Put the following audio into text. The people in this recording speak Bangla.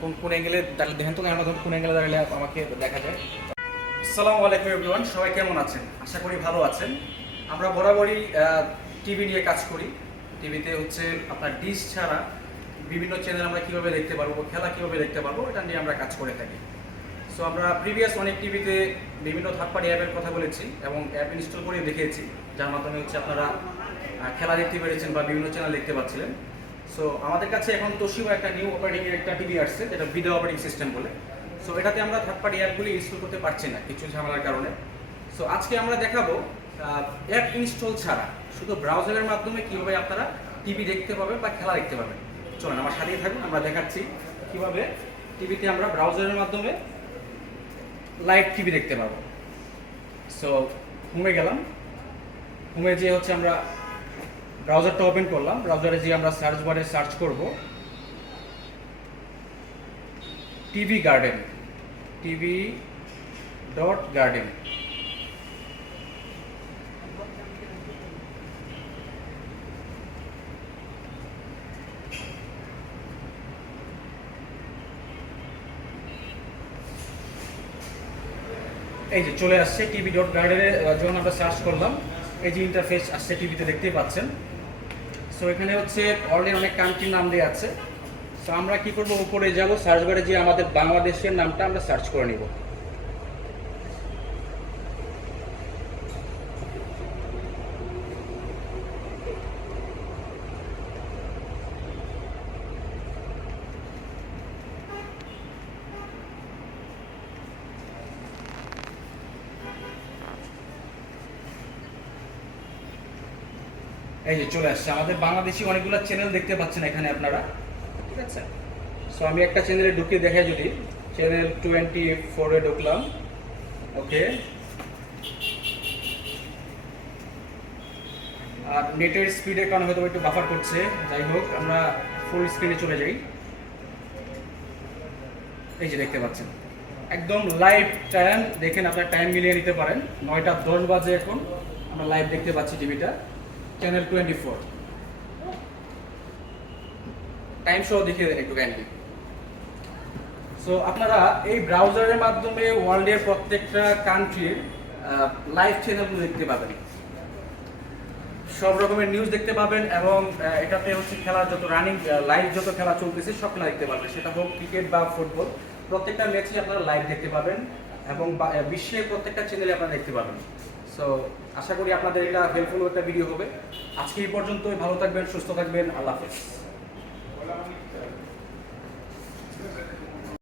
কোন কোন অ্যাঙ্গেলে দাঁড়িয়ে দেখেন তো, ক্যামেরা ধরুন কোন অ্যাঙ্গেলে দাঁড়ালে আমাকে দেখা যায়। আসসালামু আলাইকুম এভরিওয়ান, সবাই কেমন আছেন? আশা করি ভালো আছেন। আমরা বরাবরই টিভি নিয়ে কাজ করি। টিভিতে হচ্ছে আপনার ডিশ ছাড়া বিভিন্ন চ্যানেল আমরা কীভাবে দেখতে পারবো, খেলা কীভাবে দেখতে পারবো, এটা নিয়ে আমরা কাজ করে থাকি। সো আমরা প্রিভিয়াস অনেক টিভিতে বিভিন্ন থার্ড পার্টি অ্যাপের কথা বলেছি এবং অ্যাপ ইনস্টল করে দেখিয়েছি, যার মাধ্যমে হচ্ছে আপনারা খেলা দেখতে পেরেছেন বা বিভিন্ন চ্যানেল দেখতে পাচ্ছিলেন। সো আমাদের কাছে এখন তোশিবা একটা নিউ অপারেটিং একটা টিভি আসছে, যেটা ভিডিও অপারেটিং সিস্টেম বলে। সো এটাতে আমরা থার্ড পার্টি অ্যাপগুলি ইনস্টল করতে পারছি না কিছু ঝামেলার কারণে। সো আজকে আমরা দেখাবো অ্যাপ ইনস্টল ছাড়া শুধু ব্রাউজারের মাধ্যমে কীভাবে আপনারা টিভি দেখতে পাবেন বা খেলা দেখতে পাবেন। চলুন আমার সাথেই থাকুন, আমরা দেখাচ্ছি কীভাবে টিভিতে আমরা ব্রাউজারের মাধ্যমে লাইভ টিভি দেখতে পাবো। সো হোমে গেলাম, হোমে যে হচ্ছে আমরা ব্রাউজারটা ওপেন করলাম, ব্রাউজারে যে আমরা সার্চ বারে সার্চ করব টিভি গার্ডেন, tv.garden। এই যে চলে আসছে tv.garden-এ, যখন আমরা সার্চ করলাম এই যে ইন্টারফেস আসছে টিভিতে দেখতেই পাচ্ছেন। সো এখানে হচ্ছে অলরেডি অনেক কান্ট্রির নাম দেওয়া আছে। সো আমরা কি করব, উপরে যাব, সার্চ বারে যে আমাদের বাংলাদেশের নামটা আমরা সার্চ করে নিব। এই যে চলে আসছে, আমাদের বাংলাদেশি অনেকগুলো চ্যানেল দেখতে পাচ্ছেন এখানে আপনারা, ঠিক আছে। সো আমি একটা চ্যানেলে ঢুকে দেখাই, যদি চ্যানেল 24-এ ঢুকলাম, ওকে। আর নেটের স্পিডের কারণে হয়তো একটু বাফার করছে, যাই হোক আমরা ফুল স্ক্রিনে চলে যাই। এই যে দেখতে পাচ্ছেন একদম লাইভ টাইম, দেখেন আপনার টাইম মিলিয়ে নিতে পারেন। 9টা 10 বাজে এখন, আমরা লাইভ দেখতে পাচ্ছি টিভিটা, চ্যানেল 24। টাইম শো দেখিয়ে দেন একটু কাইন্ডলি। সো আপনারা এই ব্রাউজারের মাধ্যমে ওয়ার্ল্ডের প্রত্যেকটা কান্ট্রির লাইভ চ্যানেলগুলো দেখতে পাবেন, সব রকমের নিউজ দেখতে পাবেন এবং এটাতে হচ্ছে খেলার যত রানিং লাইভ যত খেলা চলতেছে সব খেলা দেখতে পাবেন, সেটা হোক ক্রিকেট বা ফুটবল। প্রত্যেকটা ম্যাচই আপনারা লাইভ দেখতে পাবেন এবং বিশ্বের প্রত্যেকটা চ্যানেলে আপনারা দেখতে পাবেন। সো আশা করি আপনাদের এটা হেল্পফুল একটা ভিডিও হবে। আজকে এই পর্যন্তই, ভালো থাকবেন, সুস্থ থাকবেন, আল্লাহ হাফেজ।